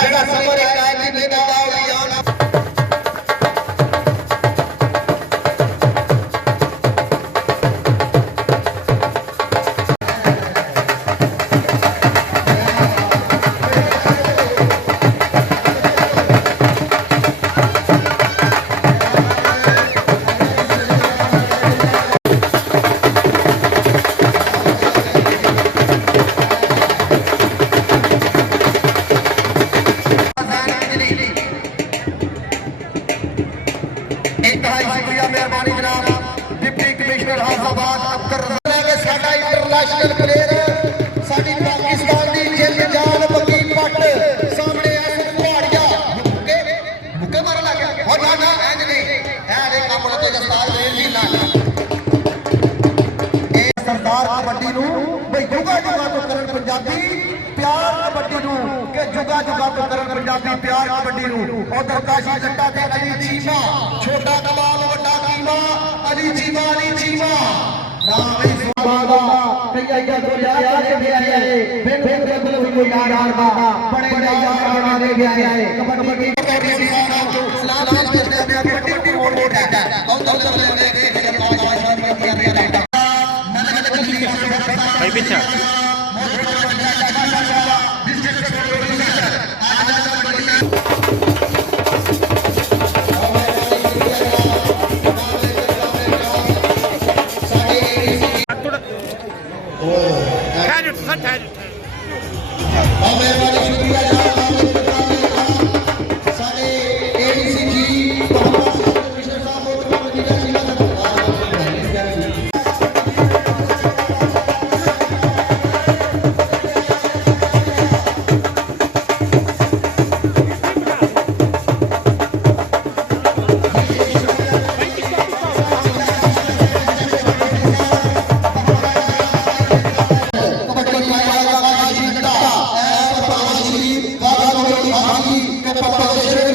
ਜਿਹੜਾ ਸਬਰ ਇੱਕ ਆਇਤ ਦੀ ਨਿਗਾਹ मेहरबानी जनाब डिप्टी कमिश्नर हाफिजाबाद साडा इंटरनेशनल प्लेयर साडी पाकिस्तान दी जिल जान पक्की पट सामने कुहाड़िया मुक्के मारन लग गया हो ना ना इंज नहीं ए दे काम लगे जस्तार वेल जी ना ए सरदार कबड्डी नु भई जुगा जुगा तो करन पंजाबी प्यार कबड्डी नु के जुगा जुगा तो करन पंजाबी प्यार कबड्डी नु उधर काशी जट्टा ते अली चीमा छोटा कमाल वड्डा कीमा अली चीमा नाम है सुबादा कई यार को यार दे आए फिर बिल्कुल कोई यार दा बड़े बड़े यार बना दे गया है कबड्डी की सलाम करते हैं कबड्डी की मोड़ मोड़ है बहुत बहुत भाई पीछे Consolidation